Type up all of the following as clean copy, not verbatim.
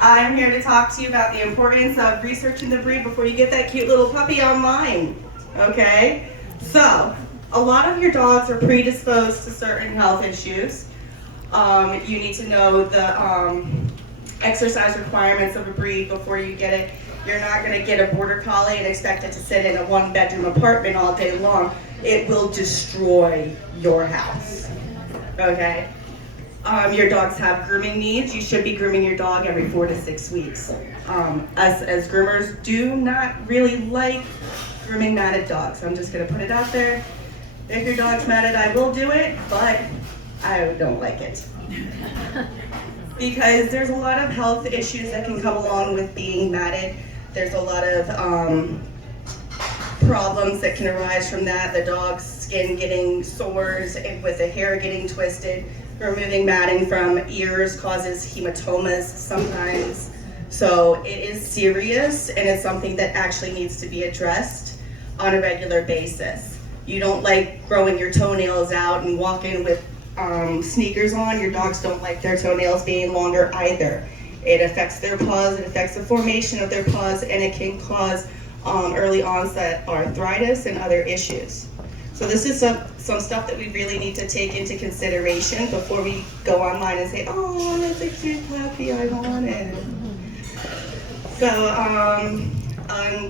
I'm here to talk to you about the importance of researching the breed before you get that cute little puppy online. Okay? So, a lot of your dogs are predisposed to certain health issues. You need to know the exercise requirements of a breed before you get it. You're not going to get a border collie and expect it to sit in a one-bedroom apartment all day long. It will destroy your house. Okay? Your dogs have grooming needs. You should be grooming your dog every 4 to 6 weeks. Us as groomers do not really like grooming matted dogs. I'm just going to put it out there. If your dog's matted, I will do it, but I don't like it. Because there's a lot of health issues that can come along with being matted. There's a lot of problems that can arise from that. The dog's skin getting sores with the hair getting twisted. Removing matting from ears causes hematomas sometimes. So it is serious, and it's something that actually needs to be addressed on a regular basis. You don't like growing your toenails out and walking with sneakers on. Your dogs don't like their toenails being longer either. It affects their paws, it affects the formation of their paws, and it can cause early onset arthritis and other issues. So this is some stuff that we really need to take into consideration before we go online and say, oh, that's a cute puppy, I want it. So,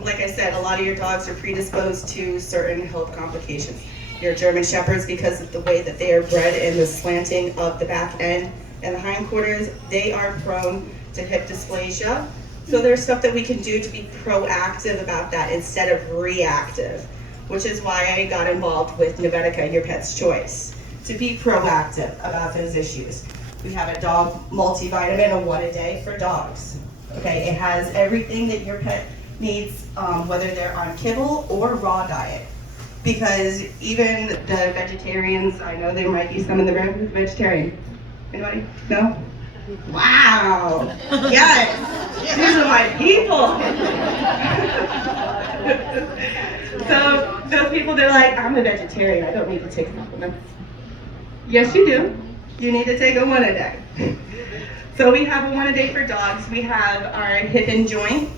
like I said, a lot of your dogs are predisposed to certain health complications. Your German Shepherds, because of the way that they are bred and the slanting of the back end and the hindquarters, they are prone to hip dysplasia. So there's stuff that we can do to be proactive about that instead of reactive, which is why I got involved with NeVetica, Your Pet's Choice, to be proactive about those issues. We have a dog multivitamin, a 1 a day for dogs. Okay, it has everything that your pet needs, whether they're on kibble or raw diet. Because even the vegetarians, I know there might be some in the room who's vegetarian. Anybody? No? Wow! Yes! These are my people! So those people, they're like, I'm a vegetarian, I don't need to take supplements. Yes, you do. You need to take a 1 a day. So we have a 1 a day for dogs. We have our hip and joint,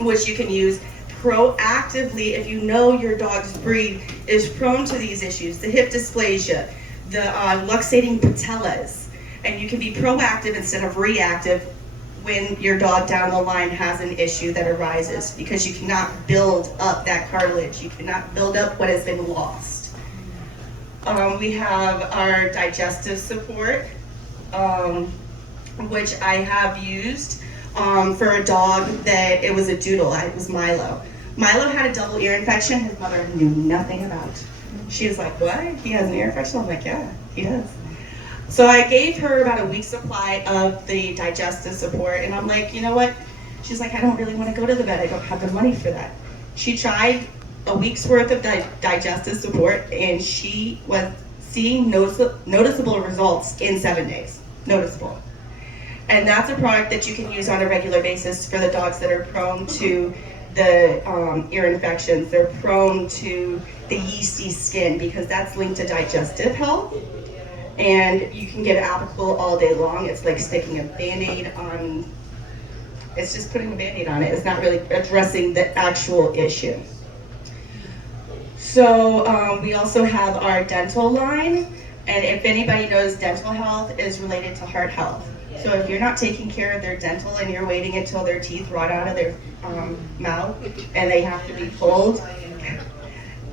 which you can use proactively if you know your dog's breed is prone to these issues, the hip dysplasia, the luxating patellas, and you can be proactive instead of reactive when your dog down the line has an issue that arises, because you cannot build up that cartilage. You cannot build up what has been lost. We have our digestive support, which I have used for a dog that it was a doodle. It was Milo. Milo had a double ear infection. His mother knew nothing about. She was like, what? He has an ear infection? I'm like, yeah, he does. So I gave her about a week's supply of the digestive support, and I'm like, you know what? She's like, I don't really want to go to the vet. I don't have the money for that. She tried a week's worth of digestive support, and she was seeing noticeable results in 7 days. Noticeable. And that's a product that you can use on a regular basis for the dogs that are prone to the ear infections. They're prone to the yeasty skin, because that's linked to digestive health. And you can get it applicable all day long. It's like sticking a Band-Aid on, it's just putting a Band-Aid on it. It's not really addressing the actual issue. So we also have our dental line. And if anybody knows, dental health is related to heart health. So if you're not taking care of their dental and you're waiting until their teeth rot out of their mouth and they have to be pulled,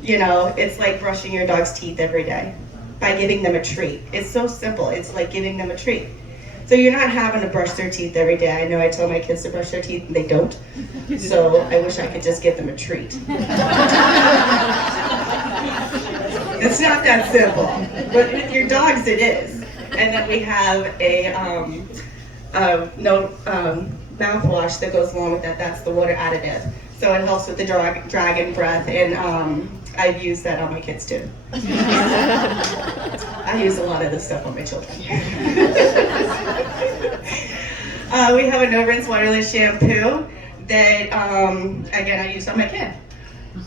you know, it's like brushing your dog's teeth every day by giving them a treat. It's so simple. It's like giving them a treat. So you're not having to brush their teeth every day. I know I tell my kids to brush their teeth and they don't. So I wish I could just give them a treat. It's not that simple. But with your dogs it is. And then we have a mouthwash that goes along with that. That's the water additive. So it helps with the dragon breath, and I've used that on my kids too. I use a lot of this stuff on my children. We have a no rinse waterless shampoo that, again, I used on my kid.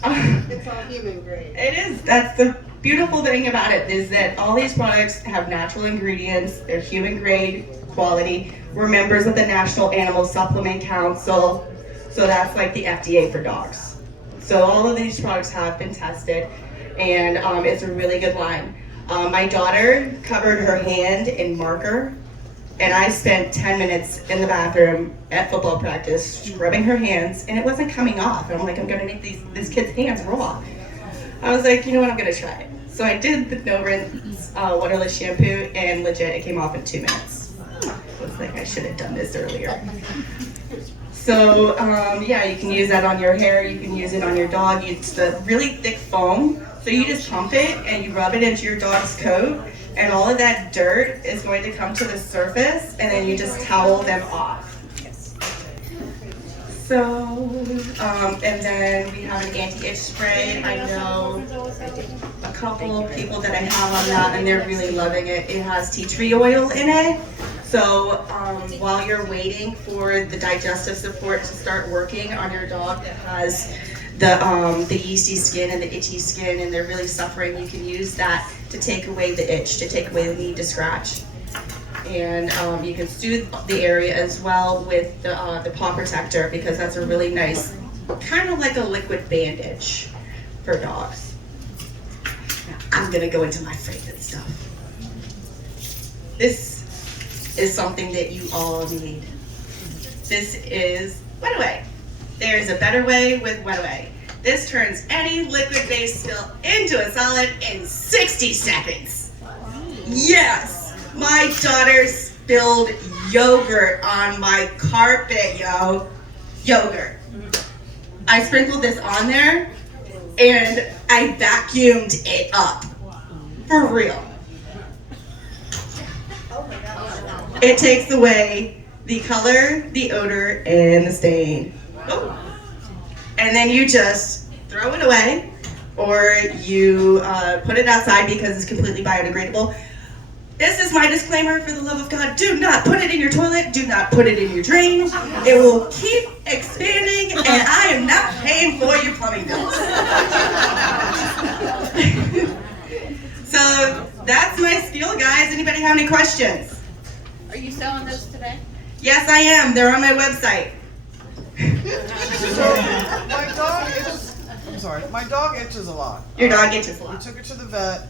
It's all human grade. It is. That's the beautiful thing about it, is that all these products have natural ingredients. They're human grade quality. We're members of the National Animal Supplement Council, so that's like the FDA for dogs. So all of these products have been tested, and it's a really good line. My daughter covered her hand in marker, and I spent 10 minutes in the bathroom at football practice scrubbing her hands, and it wasn't coming off. And I'm like, I'm gonna make this kid's hands raw. I was like, you know what, I'm gonna try it. So I did the no rinse waterless shampoo, and legit, it came off in 2 minutes. I was like, I should have done this earlier. So yeah, you can use that on your hair, you can use it on your dog. It's the really thick foam, so you just pump it and you rub it into your dog's coat, and all of that dirt is going to come to the surface, and then you just towel them off. So, and then we have an anti-itch spray. I know a couple people that I have on that, and they're really loving it. It has tea tree oil in it. So while you're waiting for the digestive support to start working on your dog that has the yeasty skin and the itchy skin, and they're really suffering, you can use that to take away the itch, to take away the need to scratch. And you can soothe the area as well with the paw protector, because that's a really nice, kind of like a liquid bandage for dogs. Now, I'm gonna go into my favorite stuff. This is something that you all need. This is Wet Away. There is a better way with Wet Away. This turns any liquid-based spill into a solid in 60 seconds. Yes! My daughter spilled yogurt on my carpet, yo. Yogurt. I sprinkled this on there, and I vacuumed it up. For real. It takes away the color, the odor, and the stain. Oh. And then you just throw it away, or you put it outside because it's completely biodegradable. This is my disclaimer, for the love of God. Do not put it in your toilet. Do not put it in your drain. It will keep expanding, and I am not paying for your plumbing bills. So that's my spiel, guys. Anybody have any questions? Are you selling those today? Yes, I am. They're on my website. My dog itches a lot. Your dog itches a We lot. took her to the vet,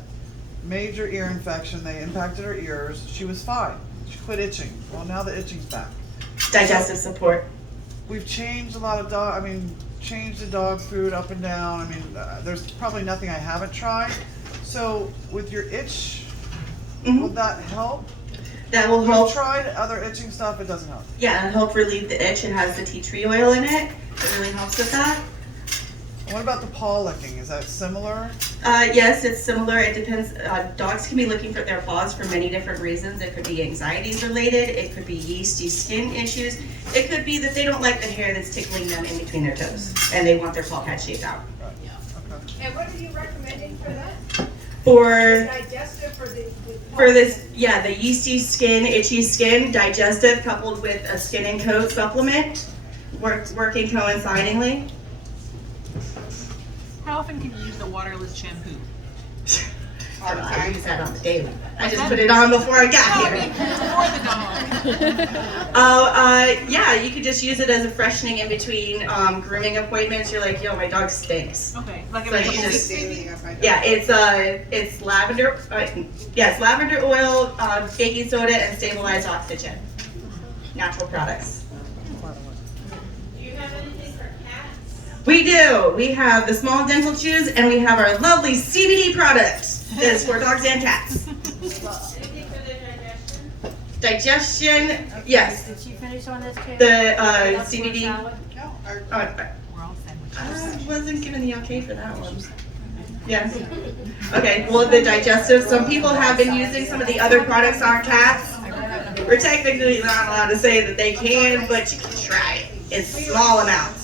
major ear infection, they impacted her ears. She was fine. She quit itching. Well, now the itching's back. Digestive support. We've changed a lot of changed the dog food up and down. There's probably nothing I haven't tried. So with your itch, will that help? That will help. We've tried other itching stuff, it doesn't help. Yeah, it'll help relieve the itch. It has the tea tree oil in it. It really helps with that. What about the paw licking? Is that similar? Yes, it's similar. It depends. Dogs can be looking for their paws for many different reasons. It could be anxiety related. It could be yeasty skin issues. It could be that they don't like the hair that's tickling them in between their toes, and they want their paw pad shaved out. Right. Okay. And what are you recommending for that? For Digestive for this, yeah, the yeasty skin, itchy skin, digestive coupled with a skin and coat supplement, working coincidingly. How often can you use the waterless shampoo? I use that on the daily. I just put it on before I got here. For the dog. Yeah, you could just use it as a freshening in between grooming appointments. You're like, yo, my dog stinks. Okay, like So every you couple just- weeks. Yeah, it's lavender. Yes, lavender oil, baking soda, and stabilized oxygen. Natural products. Do you have anything for cats? We do. We have the small dental chews, and we have our lovely CBD product that is for dogs and cats. Anything for the digestion? Digestion, yes. Did she finish on this too? The That's CBD. salad? We're all sandwiches. I wasn't given the okay for that one. Yes. Okay, well, the digestive, some people have been using some of the other products on cats. We're technically not allowed to say that they can, but you can try it in small amounts.